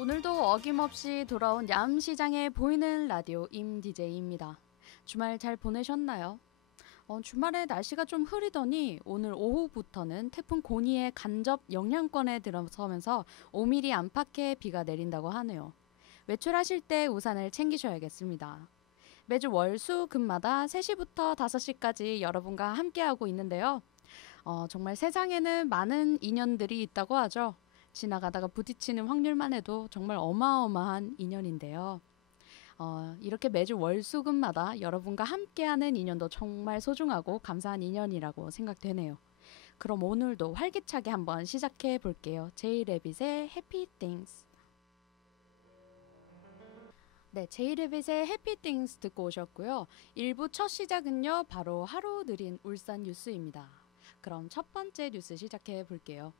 오늘도 어김없이 돌아온 얌시장에 보이는 라디오 임DJ입니다. 주말 잘 보내셨나요? 주말에 날씨가 좀 흐리더니 오늘 오후부터는 태풍 고니의 간접 영향권에 들어서면서 5mm 안팎의 비가 내린다고 하네요. 외출하실 때 우산을 챙기셔야겠습니다. 매주 월, 수, 금마다 3시부터 5시까지 여러분과 함께하고 있는데요. 정말 세상에는 많은 인연들이 있다고 하죠. 지나가다가 부딪히는 확률만 해도 정말 어마어마한 인연인데요. 이렇게 매주 월수금마다 여러분과 함께하는 인연도 정말 소중하고 감사한 인연이라고 생각되네요. 그럼 오늘도 활기차게 한번 시작해 볼게요. 제이레빗의 해피 띵스. 네, 제이레빗의 해피 띵스 듣고 오셨고요. 1부 첫 시작은요, 바로 하루 느린 울산 뉴스입니다. 그럼 첫 번째 뉴스 시작해 볼게요.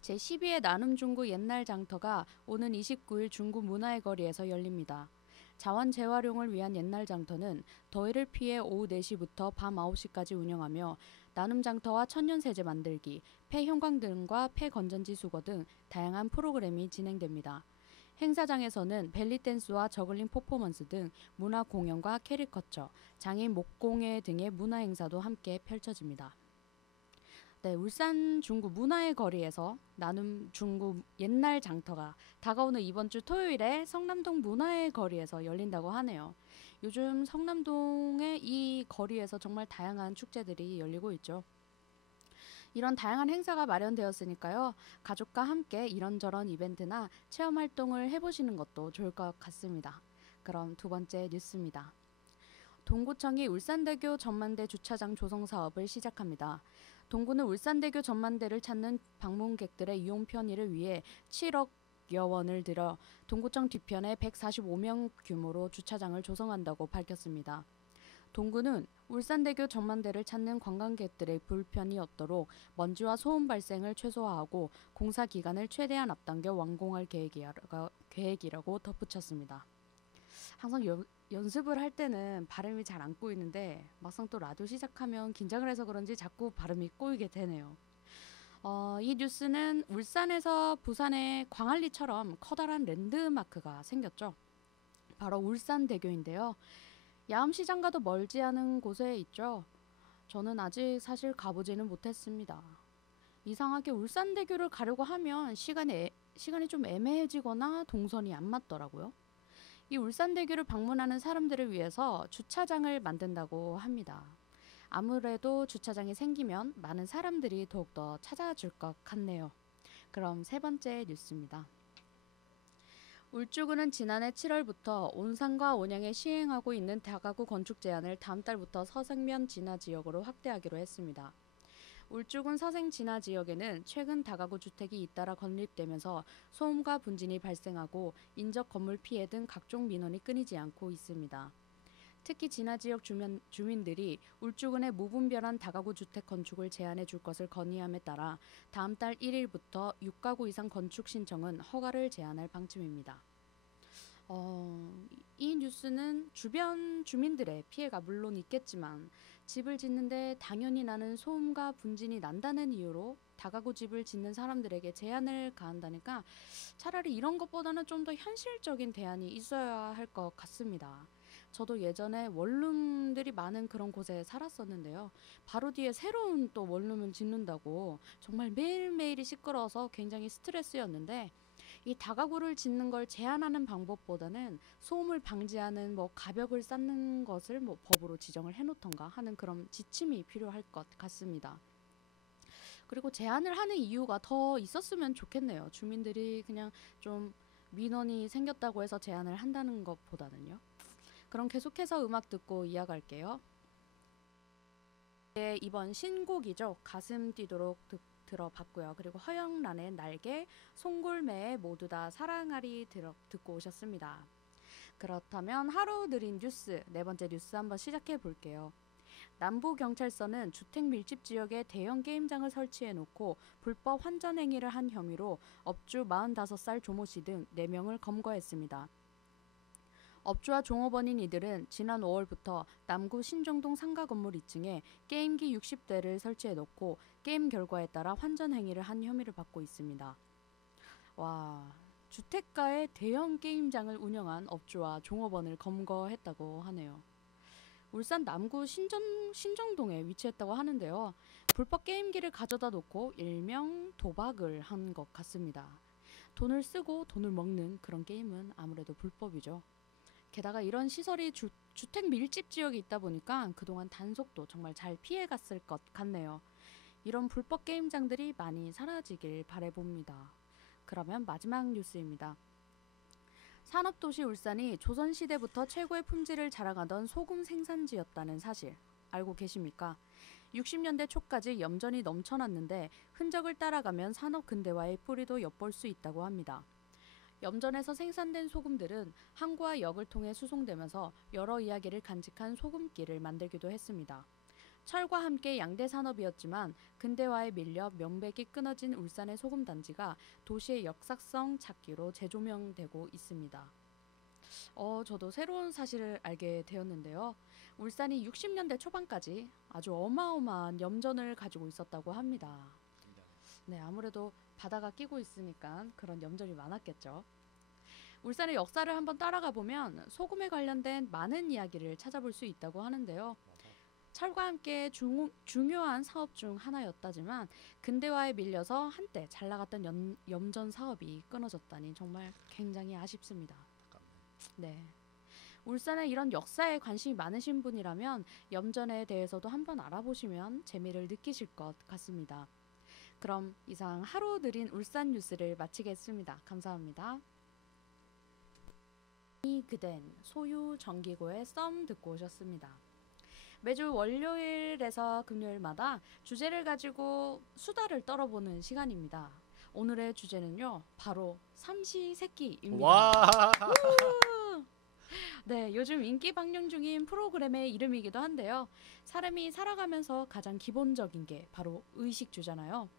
제12회 나눔중구 옛날 장터가 오는 29일 중구 문화의 거리에서 열립니다. 자원 재활용을 위한 옛날 장터는 더위를 피해 오후 4시부터 밤 9시까지 운영하며 나눔 장터와 천년 세제 만들기, 폐 형광등과 폐 건전지 수거 등 다양한 프로그램이 진행됩니다. 행사장에서는 벨리댄스와 저글링 퍼포먼스 등 문화 공연과 캐리커처, 장애인 목공예 등의 문화 행사도 함께 펼쳐집니다. 네, 울산 중구 문화의 거리에서 나눔 중구 옛날 장터가 다가오는 이번 주 토요일에 성남동 문화의 거리에서 열린다고 하네요. 요즘 성남동의 이 거리에서 정말 다양한 축제들이 열리고 있죠. 이런 다양한 행사가 마련되었으니까요. 가족과 함께 이런저런 이벤트나 체험 활동을 해보시는 것도 좋을 것 같습니다. 그럼 두 번째 뉴스입니다. 동구청이 울산대교 전만대 주차장 조성 사업을 시작합니다. 동구는 울산대교 전만대를 찾는 방문객들의 이용 편의를 위해 7억여 원을 들여 동구청 뒤편에 145명 규모로 주차장을 조성한다고 밝혔습니다. 동구는 울산대교 전만대를 찾는 관광객들의 불편이 없도록 먼지와 소음 발생을 최소화하고 공사 기간을 최대한 앞당겨 완공할 계획이라고 덧붙였습니다. 항상 연습을 할 때는 발음이 잘 안 꼬이는데 막상 또 라디오 시작하면 긴장을 해서 그런지 자꾸 발음이 꼬이게 되네요. 이 뉴스는 울산에서 부산의 광안리처럼 커다란 랜드마크가 생겼죠. 바로 울산대교인데요. 야암시장과도 멀지 않은 곳에 있죠. 저는 아직 사실 가보지는 못했습니다. 이상하게 울산대교를 가려고 하면 시간이 좀 애매해지거나 동선이 안 맞더라고요. 이 울산대교를 방문하는 사람들을 위해서 주차장을 만든다고 합니다. 아무래도 주차장이 생기면 많은 사람들이 더욱더 찾아줄 것 같네요. 그럼 세 번째 뉴스입니다. 울주군은 지난해 7월부터 온산과 온양에 시행하고 있는 다가구 건축 제한을 다음 달부터 서생면 진화 지역으로 확대하기로 했습니다. 울주군 서생 진화 지역에는 최근 다가구 주택이 잇따라 건립되면서 소음과 분진이 발생하고 인적 건물 피해 등 각종 민원이 끊이지 않고 있습니다. 특히 진화 지역 주민들이 울주군의 무분별한 다가구 주택 건축을 제한해 줄 것을 건의함에 따라 다음 달 1일부터 6가구 이상 건축 신청은 허가를 제한할 방침입니다. 이 뉴스는 주변 주민들의 피해가 물론 있겠지만 집을 짓는데 당연히 나는 소음과 분진이 난다는 이유로 다가구 집을 짓는 사람들에게 제한을 가한다니까 차라리 이런 것보다는 좀 더 현실적인 대안이 있어야 할 것 같습니다. 저도 예전에 원룸들이 많은 그런 곳에 살았었는데요. 바로 뒤에 새로운 또 원룸을 짓는다고 정말 매일매일이 시끄러워서 굉장히 스트레스였는데 이 다가구를 짓는 걸 제한하는 방법보다는 소음을 방지하는 가벽을 쌓는 것을 법으로 지정을 해놓던가 하는 그런 지침이 필요할 것 같습니다. 그리고 제한을 하는 이유가 더 있었으면 좋겠네요. 주민들이 그냥 좀 민원이 생겼다고 해서 제한을 한다는 것보다는요. 그럼 계속해서 음악 듣고 이어갈게요. 네, 이번 신곡이죠. 가슴 뛰도록 들어봤고요. 그리고 허영란의 날개, 송골매의 모두 다 사랑하리 듣고 오셨습니다. 그렇다면 하루 느린 뉴스, 네 번째 뉴스 한번 시작해 볼게요. 남부경찰서는 주택 밀집 지역에 대형 게임장을 설치해놓고 불법 환전 행위를 한 혐의로 업주 45살 조모씨 등 4명을 검거했습니다. 업주와 종업원인 이들은 지난 5월부터 남구 신정동 상가 건물 2층에 게임기 60대를 설치해놓고 게임 결과에 따라 환전 행위를 한 혐의를 받고 있습니다. 와, 주택가의 대형 게임장을 운영한 업주와 종업원을 검거했다고 하네요. 울산 남구 신정동에 위치했다고 하는데요. 불법 게임기를 가져다 놓고 일명 도박을 한 것 같습니다. 돈을 쓰고 돈을 먹는 그런 게임은 아무래도 불법이죠. 게다가 이런 시설이 주택 밀집 지역에 있다 보니까 그동안 단속도 정말 잘 피해갔을 것 같네요. 이런 불법 게임장들이 많이 사라지길 바라봅니다. 그러면 마지막 뉴스입니다. 산업도시 울산이 조선시대부터 최고의 품질을 자랑하던 소금 생산지였다는 사실 알고 계십니까? 60년대 초까지 염전이 넘쳐났는데 흔적을 따라가면 산업 근대화의 뿌리도 엿볼 수 있다고 합니다. 염전에서 생산된 소금들은 항구와 역을 통해 수송되면서 여러 이야기를 간직한 소금기를 만들기도 했습니다. 철과 함께 양대 산업이었지만 근대화에 밀려 명백이 끊어진 울산의 소금단지가 도시의 역사성 찾기로 재조명되고 있습니다. 저도 새로운 사실을 알게 되었는데요. 울산이 60년대 초반까지 아주 어마어마한 염전을 가지고 있었다고 합니다. 네, 아무래도 바다가 끼고 있으니까 그런 염전이 많았겠죠. 울산의 역사를 한번 따라가 보면 소금에 관련된 많은 이야기를 찾아볼 수 있다고 하는데요. 철과 함께 중요한 사업 중 하나였다지만 근대화에 밀려서 한때 잘 나갔던 염전 사업이 끊어졌다니 정말 굉장히 아쉽습니다. 네. 울산에 이런 역사에 관심이 많으신 분이라면 염전에 대해서도 한번 알아보시면 재미를 느끼실 것 같습니다. 그럼 이상 하루 느린 울산 뉴스를 마치겠습니다. 감사합니다. 그댄 소유 정기고의 썸 듣고 오셨습니다. 매주 월요일에서 금요일마다 주제를 가지고 수다를 떨어보는 시간입니다. 오늘의 주제는요, 바로 삼시세끼입니다. 와. 네, 요즘 인기 방영 중인 프로그램의 이름이기도 한데요. 사람이 살아가면서 가장 기본적인 게 바로 의식주잖아요.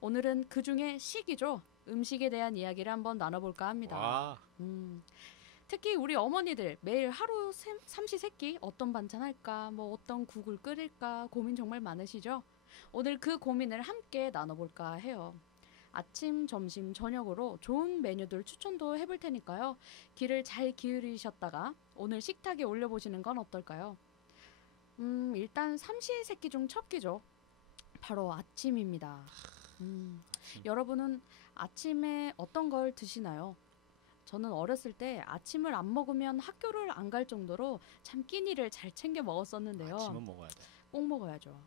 오늘은 그 중에 식이죠. 음식에 대한 이야기를 한번 나눠볼까 합니다. 와. 특히 우리 어머니들 매일 하루 삼시세끼 어떤 반찬 할까, 뭐 어떤 국을 끓일까 고민 정말 많으시죠? 오늘 그 고민을 함께 나눠볼까 해요. 아침, 점심, 저녁으로 좋은 메뉴들 추천도 해볼 테니까요. 귀를 잘 기울이셨다가 오늘 식탁에 올려보시는 건 어떨까요? 일단 삼시세끼 중 첫 끼죠. 바로 아침입니다. 여러분은 아침에 어떤 걸 드시나요? 저는 어렸을 때 아침을 안 먹으면 학교를 안 갈 정도로 참 끼니를 잘 챙겨 먹었었는데요. 아침은 먹어야 돼. 꼭 먹어야죠.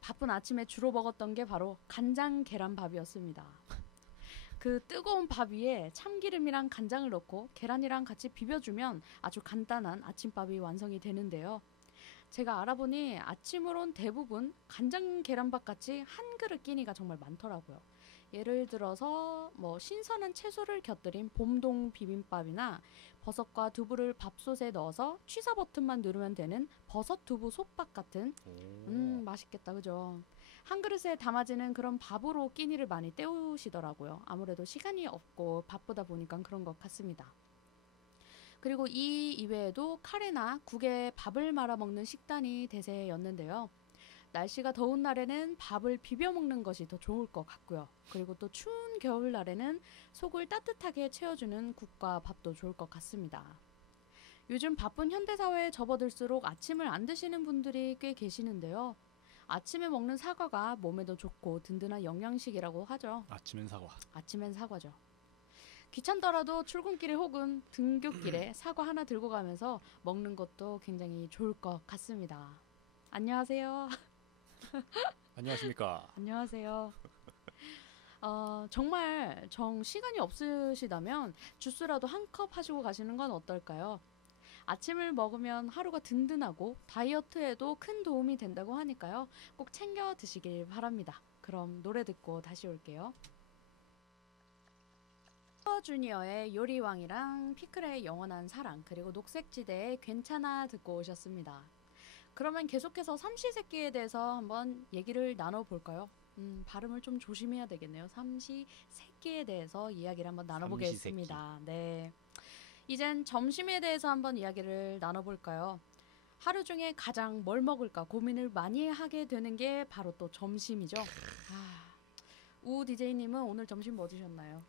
바쁜 아침에 주로 먹었던 게 바로 간장 계란밥이었습니다. 그 뜨거운 밥 위에 참기름이랑 간장을 넣고 계란이랑 같이 비벼주면 아주 간단한 아침밥이 완성이 되는데요. 제가 알아보니 아침으론 대부분 간장 계란밥 같이 한 그릇 끼니가 정말 많더라고요. 예를 들어서 뭐 신선한 채소를 곁들인 봄동 비빔밥이나 버섯과 두부를 밥솥에 넣어서 취사 버튼만 누르면 되는 버섯 두부 솥밥 같은 맛있겠다, 그죠? 한 그릇에 담아지는 그런 밥으로 끼니를 많이 때우시더라고요. 아무래도 시간이 없고 바쁘다 보니까 그런 것 같습니다. 그리고 이 이외에도 카레나 국에 밥을 말아 먹는 식단이 대세였는데요. 날씨가 더운 날에는 밥을 비벼 먹는 것이 더 좋을 것 같고요. 그리고 또 추운 겨울날에는 속을 따뜻하게 채워주는 국과 밥도 좋을 것 같습니다. 요즘 바쁜 현대사회에 접어들수록 아침을 안 드시는 분들이 꽤 계시는데요. 아침에 먹는 사과가 몸에도 좋고 든든한 영양식이라고 하죠. 아침엔 사과. 아침엔 사과죠. 귀찮더라도 출근길에 혹은 등굣길에 사과 하나 들고 가면서 먹는 것도 굉장히 좋을 것 같습니다. 안녕하세요. 안녕하십니까. 안녕하세요. 정말 시간이 없으시다면 주스라도 한 컵 하시고 가시는 건 어떨까요? 아침을 먹으면 하루가 든든하고 다이어트에도 큰 도움이 된다고 하니까요. 꼭 챙겨 드시길 바랍니다. 그럼 노래 듣고 다시 올게요. 슈퍼주니어의 요리왕이랑 피클의 영원한 사랑, 그리고 녹색지대의 괜찮아 듣고 오셨습니다. 그러면 계속해서 삼시세끼에 대해서 한번 얘기를 나눠볼까요? 발음을 좀 조심해야 되겠네요. 삼시세끼에 대해서 이야기를 한번 나눠보겠습니다. 네, 이젠 점심에 대해서 한번 이야기를 나눠볼까요? 하루 중에 가장 뭘 먹을까 고민을 많이 하게 되는 게 바로 또 점심이죠. 우 DJ님은 오늘 점심 뭐 드셨나요?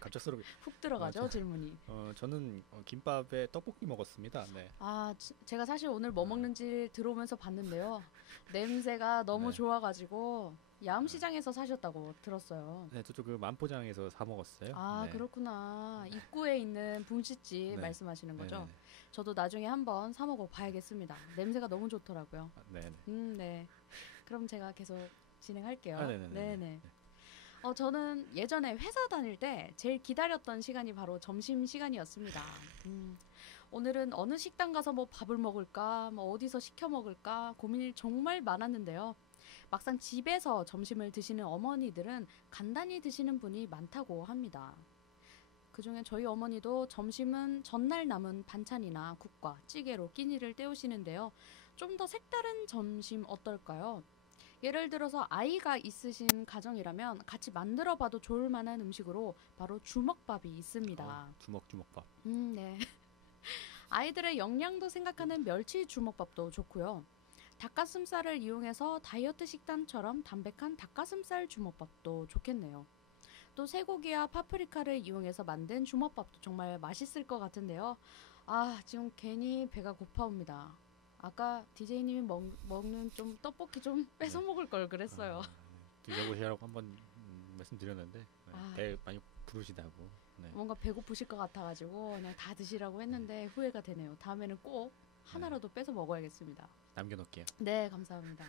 갑작스럽게 훅 들어가죠, 저, 질문이. 저는 김밥에 떡볶이 먹었습니다. 네. 제가 사실 오늘 뭐 먹는지 들어오면서 봤는데요. 냄새가 너무 네. 좋아가지고 야음시장에서 사셨다고 들었어요. 네, 저쪽 그 만포장에서 사 먹었어요. 네. 그렇구나. 입구에 있는 분식집 네. 말씀하시는 거죠? 네네네. 저도 나중에 한번 사 먹어 봐야겠습니다. 냄새가 너무 좋더라고요. 네. 네. 그럼 제가 계속 진행할게요. 네네네. 네네. 저는 예전에 회사 다닐 때 제일 기다렸던 시간이 바로 점심 시간이었습니다. 오늘은 어느 식당 가서 뭐 밥을 먹을까, 뭐 어디서 시켜 먹을까 고민이 정말 많았는데요. 막상 집에서 점심을 드시는 어머니들은 간단히 드시는 분이 많다고 합니다. 그중에 저희 어머니도 점심은 전날 남은 반찬이나 국과 찌개로 끼니를 때우시는데요. 좀 더 색다른 점심 어떨까요? 예를 들어서 아이가 있으신 가정이라면 같이 만들어 봐도 좋을 만한 음식으로 바로 주먹밥이 있습니다. 주먹밥. 네. 아이들의 영양도 생각하는 멸치 주먹밥도 좋고요. 닭가슴살을 이용해서 다이어트 식단처럼 담백한 닭가슴살 주먹밥도 좋겠네요. 또 쇠고기와 파프리카를 이용해서 만든 주먹밥도 정말 맛있을 것 같은데요. 지금 괜히 배가 고파옵니다. 아까 DJ님이 먹는 좀 떡볶이 좀 뺏어 먹을 걸 그랬어요. 드셔보시라고 한번 말씀드렸는데 배 많이 부르시다고. 네. 뭔가 배고프실 것 같아가지고 그냥 다 드시라고 했는데 후회가 되네요. 다음에는 꼭 하나라도 뺏어 먹어야겠습니다. 남겨놓을게요. 네, 감사합니다.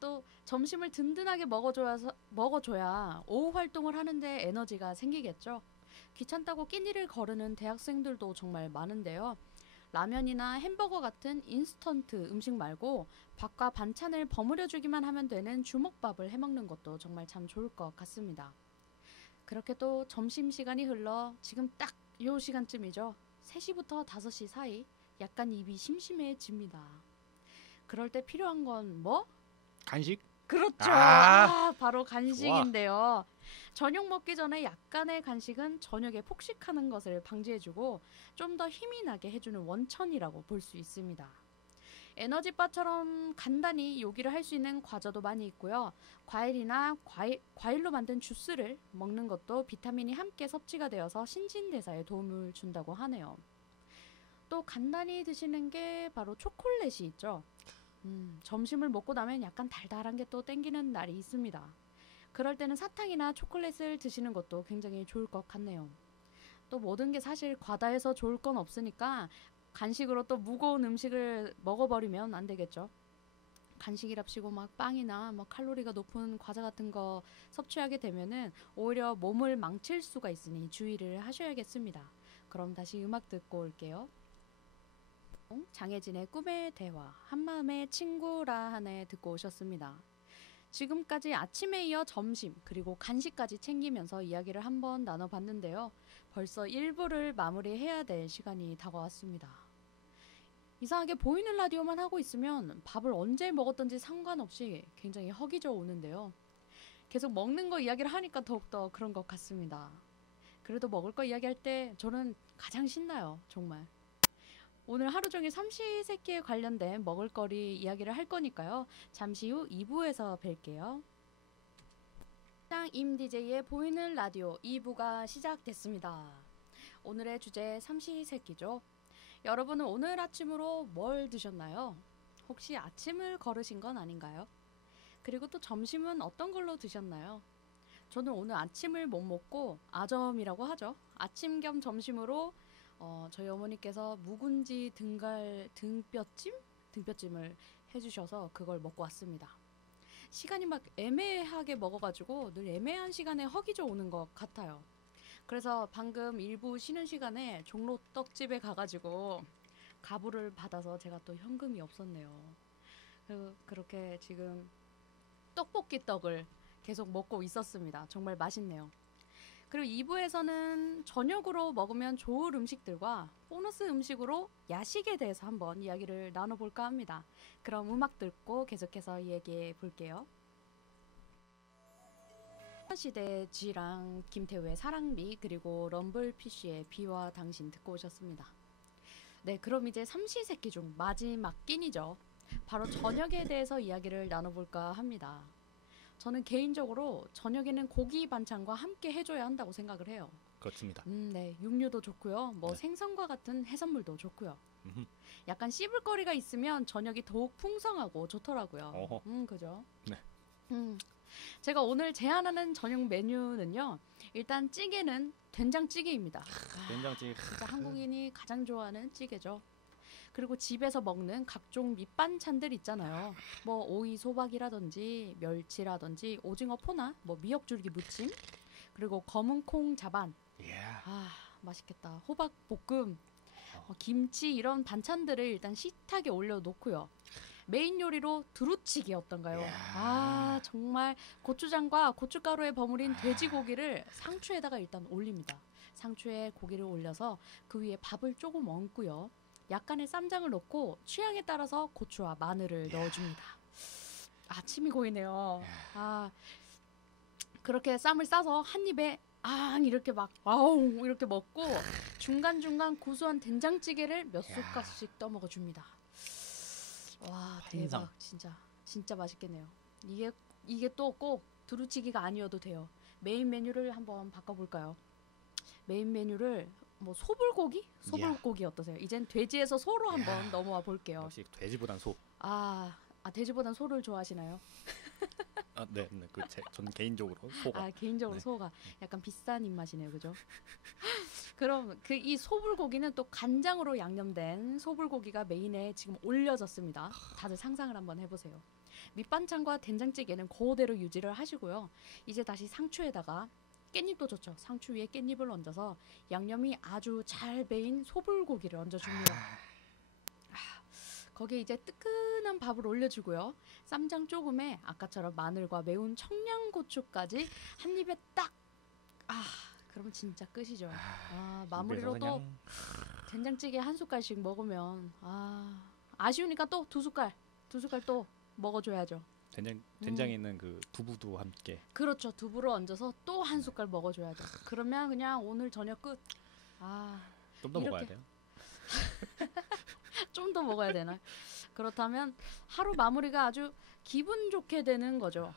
또 점심을 든든하게 먹어줘야 오후 활동을 하는데 에너지가 생기겠죠. 귀찮다고 끼니를 거르는 대학생들도 정말 많은데요. 라면이나 햄버거 같은 인스턴트 음식 말고 밥과 반찬을 버무려주기만 하면 되는 주먹밥을 해먹는 것도 정말 참 좋을 것 같습니다. 그렇게 또 점심시간이 흘러 지금 딱 요 시간쯤이죠. 3시부터 5시 사이 약간 입이 심심해집니다. 그럴 때 필요한 건 뭐? 간식? 그렇죠. 바로 간식인데요. 좋아. 저녁 먹기 전에 약간의 간식은 저녁에 폭식하는 것을 방지해주고 좀 더 힘이 나게 해주는 원천이라고 볼 수 있습니다. 에너지바처럼 간단히 요기를 할 수 있는 과자도 많이 있고요. 과일이나 과일로 만든 주스를 먹는 것도 비타민이 함께 섭취가 되어서 신진대사에 도움을 준다고 하네요. 또 간단히 드시는 게 바로 초콜릿이 있죠. 점심을 먹고 나면 약간 달달한 게 또 땡기는 날이 있습니다. 그럴 때는 사탕이나 초콜릿을 드시는 것도 굉장히 좋을 것 같네요. 또 모든 게 사실 과다해서 좋을 건 없으니까 간식으로 또 무거운 음식을 먹어버리면 안 되겠죠. 간식이랍시고 막 빵이나 뭐 칼로리가 높은 과자 같은 거 섭취하게 되면은 오히려 몸을 망칠 수가 있으니 주의를 하셔야겠습니다. 그럼 다시 음악 듣고 올게요. 장혜진의 꿈의 대화, 한마음의 친구라 하네 듣고 오셨습니다. 지금까지 아침에 이어 점심 그리고 간식까지 챙기면서 이야기를 한번 나눠봤는데요. 벌써 1부를 마무리해야 될 시간이 다가왔습니다. 이상하게 보이는 라디오만 하고 있으면 밥을 언제 먹었던지 상관없이 굉장히 허기져 오는데요. 계속 먹는 거 이야기를 하니까 더욱더 그런 것 같습니다. 그래도 먹을 거 이야기할 때 저는 가장 신나요. 정말. 오늘 하루 종일 삼시세끼에 관련된 먹을거리 이야기를 할 거니까요. 잠시 후 2부에서 뵐게요. 임 DJ의 보이는 라디오 2부가 시작됐습니다. 오늘의 주제 삼시세끼죠. 여러분은 오늘 아침으로 뭘 드셨나요? 혹시 아침을 거르신 건 아닌가요? 그리고 또 점심은 어떤 걸로 드셨나요? 저는 오늘 아침을 못 먹고 아점이라고 하죠. 아침 겸 점심으로 저희 어머니께서 묵은지 등뼈찜을 해주셔서 그걸 먹고 왔습니다. 시간이 막 애매하게 먹어가지고 늘 애매한 시간에 허기져 오는 것 같아요. 그래서 방금 일부 쉬는 시간에 종로 떡집에 가가지고 가부를 받아서 제가 또 현금이 없었네요. 그렇게 지금 떡볶이 떡을 계속 먹고 있었습니다. 정말 맛있네요. 그리고 2부에서는 저녁으로 먹으면 좋을 음식들과 보너스 음식으로 야식에 대해서 한번 이야기를 나눠볼까 합니다. 그럼 음악 듣고 계속해서 얘기해 볼게요. 시대의 G랑 김태우의 사랑비 그리고 럼블피쉬의 비와 당신 듣고 오셨습니다. 네, 그럼 이제 삼시세끼 중 마지막 끼니죠. 바로 저녁에 대해서 이야기를 나눠볼까 합니다. 저는 개인적으로 저녁에는 고기 반찬과 함께 해줘야 한다고 생각을 해요. 그렇습니다. 네, 육류도 좋고요. 뭐 네. 생선과 같은 해산물도 좋고요. 음흠. 약간 씹을 거리가 있으면 저녁이 더욱 풍성하고 좋더라고요. 어허. 그죠? 네. 제가 오늘 제안하는 저녁 메뉴는요. 일단 찌개는 된장찌개입니다. 된장찌개. 진짜 한국인이 가장 좋아하는 찌개죠. 그리고 집에서 먹는 각종 밑반찬들 있잖아요. 뭐 오이 소박이라든지 멸치라든지 오징어 포나 뭐 미역줄기 무침 그리고 검은 콩 자반. 이야. 아 맛있겠다. 호박 볶음, 김치 이런 반찬들을 일단 식탁에 올려놓고요. 메인 요리로 두루치기 어떤가요? 이야. 아 정말 고추장과 고춧가루에 버무린 돼지고기를 상추에다가 일단 올립니다. 상추에 고기를 올려서 그 위에 밥을 조금 얹고요. 약간의 쌈장을 넣고 취향에 따라서 고추와 마늘을 넣어줍니다. 아 침이 고이네요. 아 그렇게 쌈을 싸서 한 입에 이렇게 막 아우 이렇게 먹고 중간중간 고소한 된장찌개를 몇 숟갈씩 떠먹어 줍니다. 와 환상. 대박 진짜 맛있겠네요. 이게 또 꼭 두루치기가 아니어도 돼요. 메인 메뉴를 한번 바꿔볼까요? 메인 메뉴를 뭐 소불고기 어떠세요? 이젠 돼지에서 소로 한번 넘어와 볼게요. 역시 돼지보단 소. 돼지보단 소를 좋아하시나요? 네. 저는 개인적으로 소가. 개인적으로 네. 소가 약간 비싼 입맛이네요, 그죠? 그럼 이 소불고기는 또 간장으로 양념된 소불고기가 메인에 지금 올려졌습니다. 다들 상상을 한번 해보세요. 밑반찬과 된장찌개는 그대로 유지를 하시고요. 이제 다시 상추에다가 깻잎도 좋죠. 상추 위에 깻잎을 얹어서 양념이 아주 잘 배인 소불고기를 얹어줍니다. 거기에 이제 뜨끈한 밥을 올려주고요. 쌈장 조금에 아까처럼 마늘과 매운 청양고추까지 한 입에 딱 그러면 진짜 끝이죠. 마무리로 또 된장찌개 한 숟갈씩 먹으면 아쉬우니까 또 두 숟갈 또 먹어줘야죠. 된장에 있는 그 두부도 함께. 그렇죠. 두부를 얹어서 또 한 숟갈 먹어줘야죠. 그러면 그냥 오늘 저녁 끝. 좀 더 먹어야 돼요. 좀 더 먹어야 되나? 그렇다면 하루 마무리가 아주 기분 좋게 되는 거죠.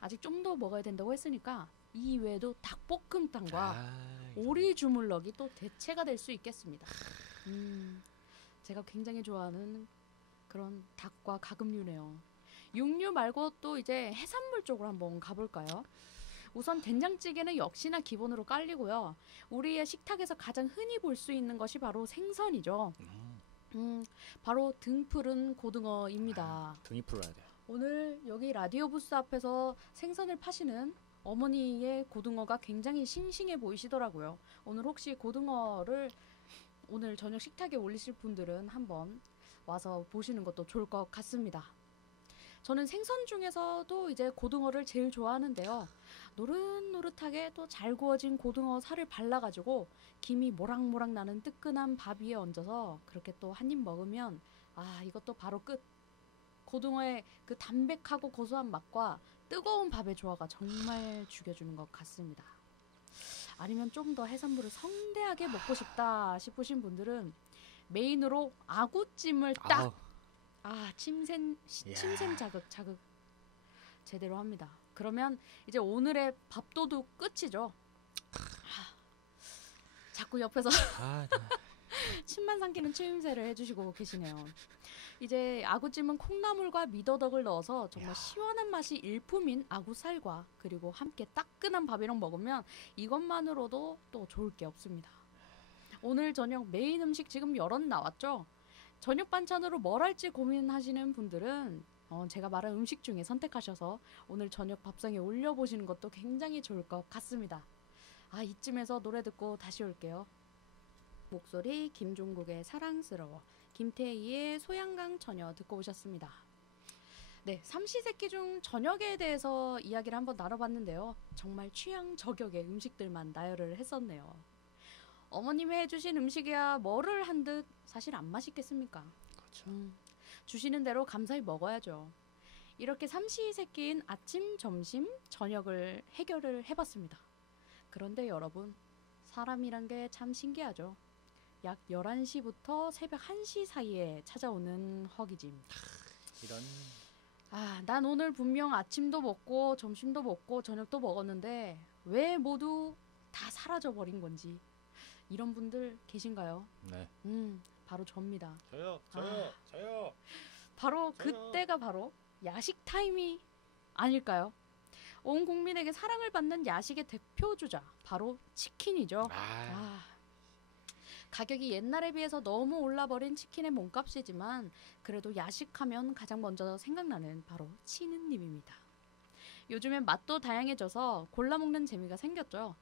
아직 좀 더 먹어야 된다고 했으니까 이 외에도 닭볶음탕과 오리 주물럭이 또 대체가 될 수 있겠습니다. 제가 굉장히 좋아하는 그런 닭과 가금류네요. 육류 말고 또 이제 해산물 쪽으로 한번 가볼까요? 우선 된장찌개는 역시나 기본으로 깔리고요. 우리의 식탁에서 가장 흔히 볼 수 있는 것이 바로 생선이죠. 바로 등푸른 고등어입니다. 등이 풀어야 돼요. 오늘 여기 라디오 부스 앞에서 생선을 파시는 어머니의 고등어가 굉장히 싱싱해 보이시더라고요. 오늘 혹시 고등어를 오늘 저녁 식탁에 올리실 분들은 한번 와서 보시는 것도 좋을 것 같습니다. 저는 생선 중에서도 이제 고등어를 제일 좋아하는데요. 노릇노릇하게 또 잘 구워진 고등어 살을 발라가지고 김이 모락모락 나는 뜨끈한 밥 위에 얹어서 그렇게 또 한 입 먹으면 이것도 바로 끝. 고등어의 그 담백하고 고소한 맛과 뜨거운 밥의 조화가 정말 죽여주는 것 같습니다. 아니면 좀 더 해산물을 성대하게 먹고 싶다 싶으신 분들은 메인으로 아구찜을 딱 침샘 자극 제대로 합니다. 그러면 이제 오늘의 밥도둑 끝이죠. 자꾸 옆에서 침만 삼키는 추임새를 해주시고 계시네요. 이제 아구찜은 콩나물과 미더덕을 넣어서 정말 시원한 맛이 일품인 아구살과 그리고 함께 따끈한 밥이랑 먹으면 이것만으로도 또 좋을 게 없습니다. 오늘 저녁 메인 음식 지금 여럿 나왔죠? 저녁 반찬으로 뭘 할지 고민하시는 분들은 제가 말한 음식 중에 선택하셔서 오늘 저녁 밥상에 올려보시는 것도 굉장히 좋을 것 같습니다. 이쯤에서 노래 듣고 다시 올게요. 목소리 김종국의 사랑스러워, 김태희의 소양강 처녀 듣고 오셨습니다. 네, 삼시세끼 중 저녁에 대해서 이야기를 한번 나눠봤는데요. 정말 취향 저격의 음식들만 나열을 했었네요. 어머님이 해주신 음식이야 뭐를 한 듯 사실 안 맛있겠습니까? 그렇죠. 주시는 대로 감사히 먹어야죠. 이렇게 삼시세끼인 아침, 점심, 저녁을 해결을 해봤습니다. 그런데 여러분, 사람이란 게 참 신기하죠. 약 11시부터 새벽 1시 사이에 찾아오는 허기짐. 이런 난 오늘 분명 아침도 먹고 점심도 먹고 저녁도 먹었는데 왜 모두 다 사라져 버린 건지 이런 분들 계신가요? 네. 바로 접니다. 저요. 바로 저요. 그때가 바로 야식 타임이 아닐까요? 온 국민에게 사랑을 받는 야식의 대표 주자 바로 치킨이죠. 가격이 옛날에 비해서 너무 올라버린 치킨의 몸값이지만 그래도 야식하면 가장 먼저 생각나는 바로 치느님입니다. 요즘엔 맛도 다양해져서 골라 먹는 재미가 생겼죠.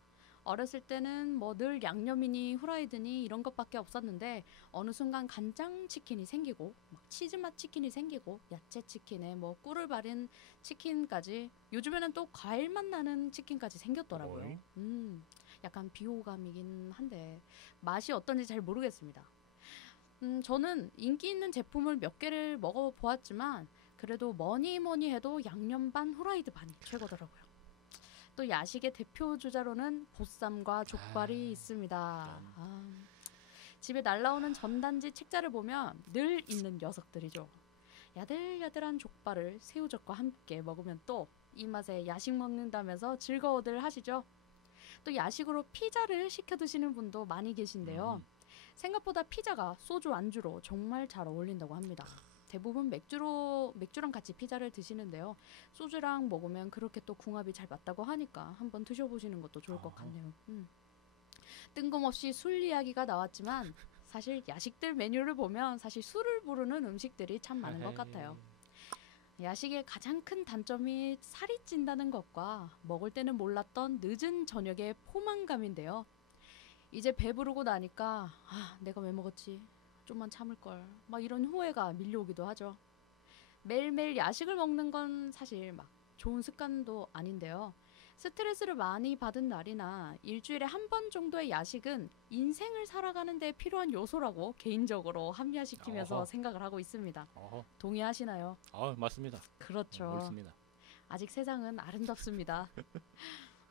어렸을 때는 뭐 늘 양념이니 후라이드니 이런 것밖에 없었는데 어느 순간 간장 치킨이 생기고 막 치즈 맛 치킨이 생기고 야채 치킨에 뭐 꿀을 바른 치킨까지 요즘에는 또 과일 맛 나는 치킨까지 생겼더라고요. 약간 비호감이긴 한데 맛이 어떤지 잘 모르겠습니다. 저는 인기 있는 제품을 몇 개를 먹어보았지만 그래도 뭐니 해도 양념 반 후라이드 반이 최고더라고요. 또 야식의 대표 주자로는 보쌈과 족발이 있습니다. 집에 날라오는 전단지 책자를 보면 늘 있는 녀석들이죠. 야들야들한 족발을 새우젓과 함께 먹으면 또 이 맛에 야식 먹는다면서 즐거워들 하시죠. 또 야식으로 피자를 시켜 드시는 분도 많이 계신데요. 생각보다 피자가 소주 안주로 정말 잘 어울린다고 합니다. 대부분 맥주랑 같이 피자를 드시는데요. 소주랑 먹으면 그렇게 또 궁합이 잘 맞다고 하니까 한번 드셔보시는 것도 좋을 것 같네요. 뜬금없이 술 이야기가 나왔지만 사실 야식들 메뉴를 보면 사실 술을 부르는 음식들이 참 많은 것 같아요. 야식의 가장 큰 단점이 살이 찐다는 것과 먹을 때는 몰랐던 늦은 저녁의 포만감인데요. 이제 배부르고 나니까 내가 왜 먹었지? 좀만 참을걸. 막 이런 후회가 밀려오기도 하죠. 매일매일 야식을 먹는 건 사실 막 좋은 습관도 아닌데요. 스트레스를 많이 받은 날이나 일주일에 한 번 정도의 야식은 인생을 살아가는 데 필요한 요소라고 개인적으로 합리화시키면서 생각을 하고 있습니다. 동의하시나요? 맞습니다. 그렇죠. 옳습니다. 아직 세상은 아름답습니다.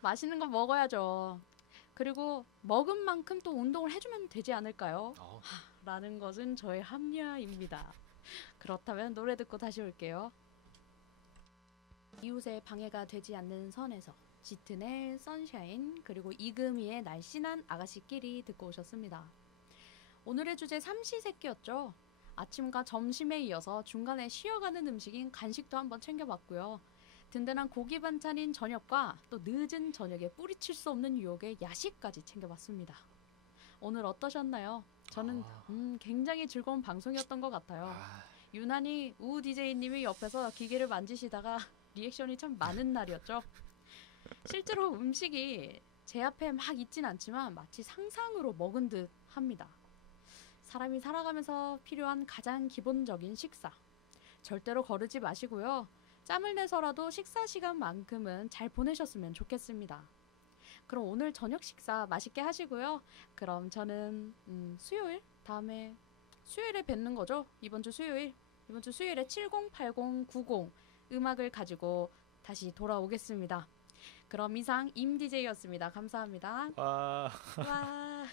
맛있는 거 먹어야죠. 그리고 먹은 만큼 또 운동을 해주면 되지 않을까요? 라는 것은 저의 합리화입니다. 그렇다면 노래 듣고 다시 올게요. 이웃의 방해가 되지 않는 선에서 짙은의 선샤인 그리고 이금희의 날씬한 아가씨끼리 듣고 오셨습니다. 오늘의 주제 삼시세끼였죠. 아침과 점심에 이어서 중간에 쉬어가는 음식인 간식도 한번 챙겨봤고요. 든든한 고기 반찬인 저녁과 또 늦은 저녁에 뿌리칠 수 없는 유혹의 야식까지 챙겨봤습니다. 오늘 어떠셨나요? 저는 굉장히 즐거운 방송이었던 것 같아요. 유난히 우 DJ님이 옆에서 기계를 만지시다가 리액션이 참 많은 날이었죠. 실제로 음식이 제 앞에 막 있진 않지만 마치 상상으로 먹은 듯 합니다. 사람이 살아가면서 필요한 가장 기본적인 식사. 절대로 거르지 마시고요. 짬을 내서라도 식사 시간만큼은 잘 보내셨으면 좋겠습니다. 그럼 오늘 저녁 식사 맛있게 하시고요. 그럼 저는 다음에 수요일에 뵙는 거죠. 이번 주 수요일에 708090 음악을 가지고 다시 돌아오겠습니다. 그럼 이상 임 DJ였습니다. 감사합니다. 와. 와.